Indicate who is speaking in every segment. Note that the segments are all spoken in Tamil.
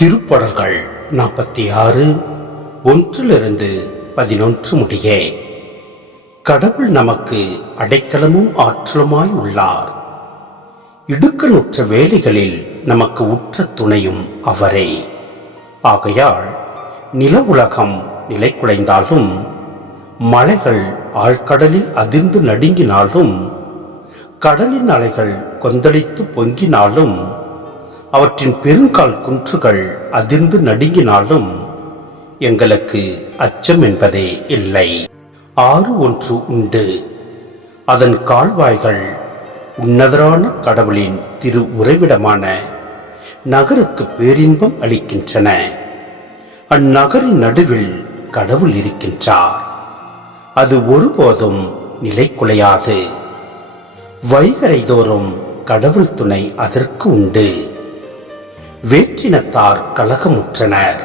Speaker 1: திருப்படல்கள் நாற்பத்தி ஆறு ஒன்றிலிருந்து பதினொன்று முடிய. கடவுள் நமக்கு அடைக்கலமும் ஆற்றலுமாய் உள்ளார். இடுக்கனுற்ற வேலைகளில் நமக்கு உற்ற துணையும் அவரே. ஆகையால் நில உலகம் நிலை குலைந்தாலும் மலைகள் ஆழ்கடலில் அதிர்ந்து நடுங்கினாலும் கடலின் அலைகள் கொந்தளித்து பொங்கினாலும் அவற்றின் பெருங்கால் குன்றுகள் அதிர்ந்து நடுங்கினாலும் எங்களுக்கு அச்சம் என்பதே இல்லை. ஆறு ஒன்று உண்டு. அதன் கால்வாய்கள் உன்னதரான கடவுளின் திரு உறைவிடமான நகருக்கு பேரின்பம் அளிக்கின்றன. அந்நகரின் நடுவில் கடவுள் இருக்கின்றார். அது ஒருபோதும் நிலை குலையாது வைகரை தோறும் கடவுள் துணை அதற்கு உண்டு. வேற்றினத்தார் கலகமுற்றனர்.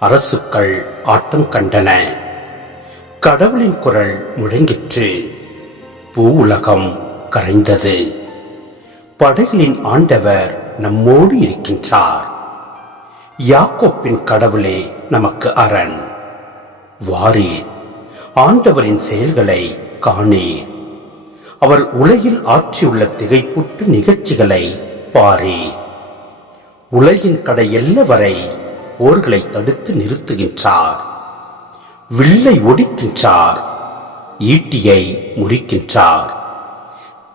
Speaker 1: அரசுக்கள் ஆட்டம் கண்டன. கடவுளின் குரல் முழங்கிற்று. பூ உலகம் கரைந்தது. படைகளின் ஆண்டவர் நம்மோடு இருக்கின்றார். யாக்கோப்பின் கடவுளே நமக்கு அரண். வாரீர் ஆண்டவரின் செயல்களை காணீர் அவர் உலகில் ஆற்றியுள்ள திகைப்பூட்டு நிகழ்ச்சிகளை பாரீர் உலகின் கடை எல்ல வரை போர்களை தடுத்து நிறுத்துகின்றார். வில்லை ஒடிக்கின்றார். ஈட்டியை முறிக்கின்றார்.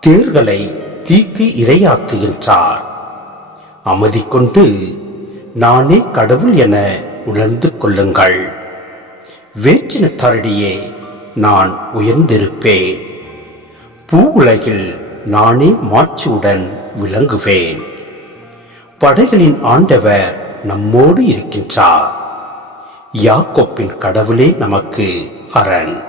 Speaker 1: தேர்களை தீக்கு இரையாக்குகின்றார். அமைதி கொண்டு நானே கடவுள் என உணர்ந்து கொள்ளுங்கள். வேற்றினத்தாரிடையே நான் உயர்ந்திருப்பேன். பூ உலகில் நானே மாட்சியுடன் விளங்குவேன். படைகளின் ஆண்டவர் நம்மோடு இருக்கின்றார். யாக்கோப்பின் கடவுளே நமக்கு அரண்.